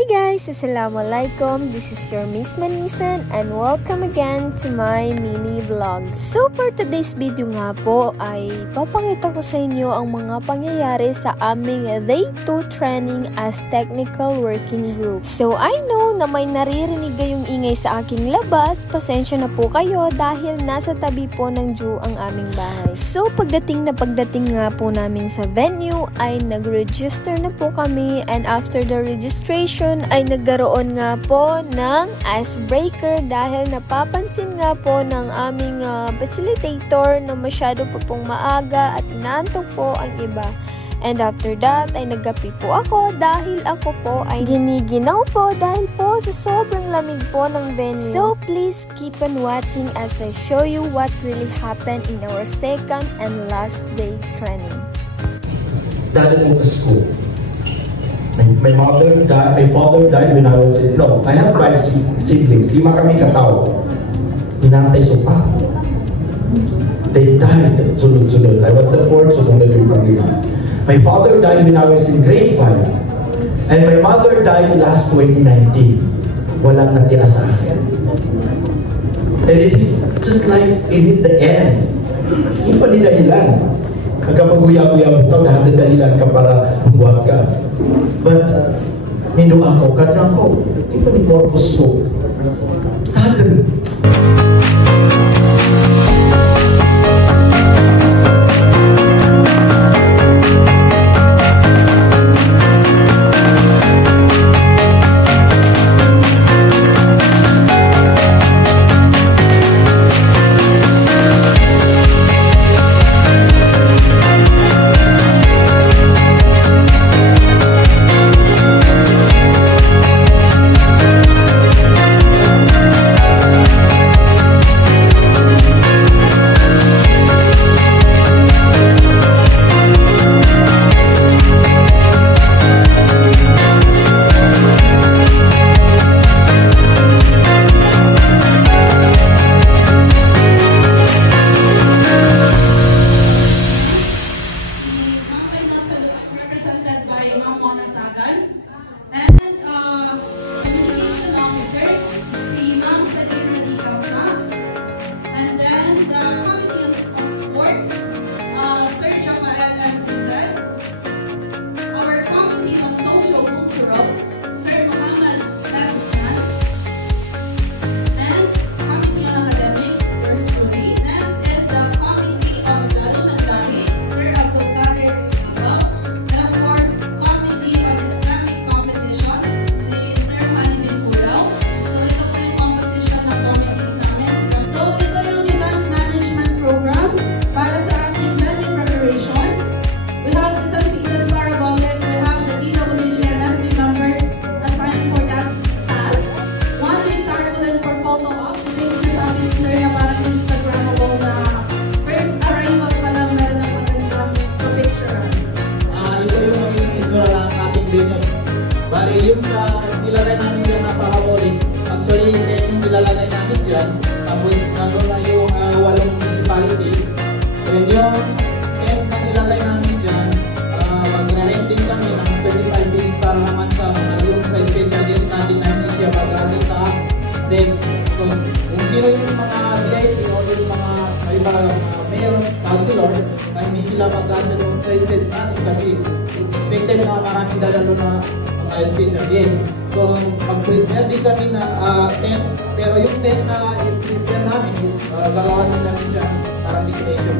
Hi guys! Assalamualaikum! This is your Miss Manisan and welcome again to my mini vlog. So for today's video nga po ay papakita ko sa inyo ang mga pangyayari sa aming Day 2 training as Technical Working Group. So I know na may naririnig kayong ingay sa aking labas. Pasensya na po kayo dahil nasa tabi po ng Jew ang aming bahay. So pagdating nga po namin sa venue ay nag-register na po kami, and after the registration ay nagkaroon nga po ng icebreaker dahil napapansin nga po ng aming facilitator na masyado pa pong maaga at inaantok po ang iba. And after that ay nagkape po ako dahil ako po ay giniginaw po dahil po sa sobrang lamig po ng venue. So please keep on watching as I show you what really happened in our second and last day training. Dad went to school. My father died when I was I have 5 siblings. 5 kami katao. Hinantay supa. They died sunod-sunod. I was the 4th, sumunod yung pag-5. My father died when I was in grade 5. And my mother died last 2019. Walang natira sa akin. And it is just like, is it the end? Hindi pa nila ilan. Nagkapag-uya-uya mo ito, dahilan ka para buwag ka. But, nino ako, kadang ko, hindi pa ni purpose ko. Tagal. Bali, yung sa nilalagay namin dyan na parabolic, actually, yung nilalagay namin dyan, tapos nandun na yung 8 municipalities. And yung na nilagay namin dyan, mag-renting kami ng 25 days para naman sa yung sa specialist natin na hindi siya mag-alit sa state. So, kung sino yung mga VIP o yung mga mayors, councilors, na hindi sila mag-alit sa state natin kasi expected na maraming dadalo na special guest. So, mag-prepare din kami na tent, pero yung tent na i-prepare namin is gagawa din namin dyan para destination.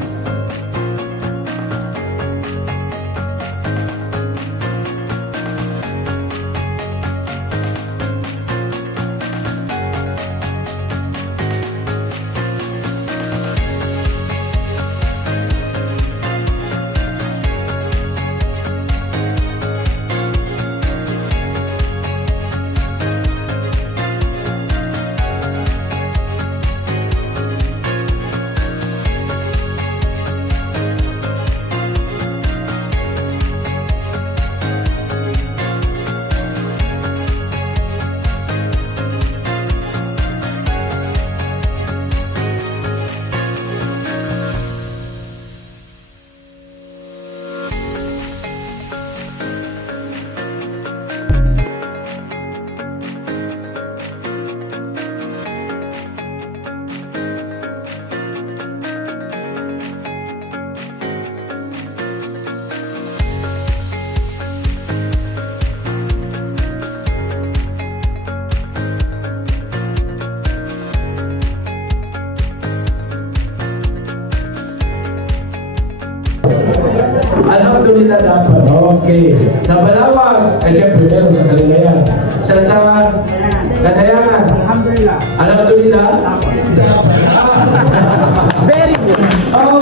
nila dapat. Okay. Nabalawag. Ay, siyempre, meron sa Kaligayan. Sa Kadayangan. Alhamdulillah. Alam to nila? Dapat. Very good. Oh,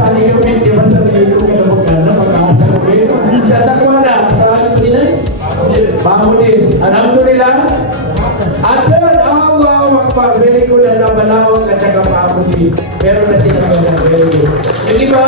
sana yung hindi ba sa liyo ko na magkana, magkasa ko rin. Siya sa kuwana, sa ano to nila? Pamunin. Alam to nila? Aton, wow, very good na nabalawag at saka pamunin. Pero na sila very good. Yung iba?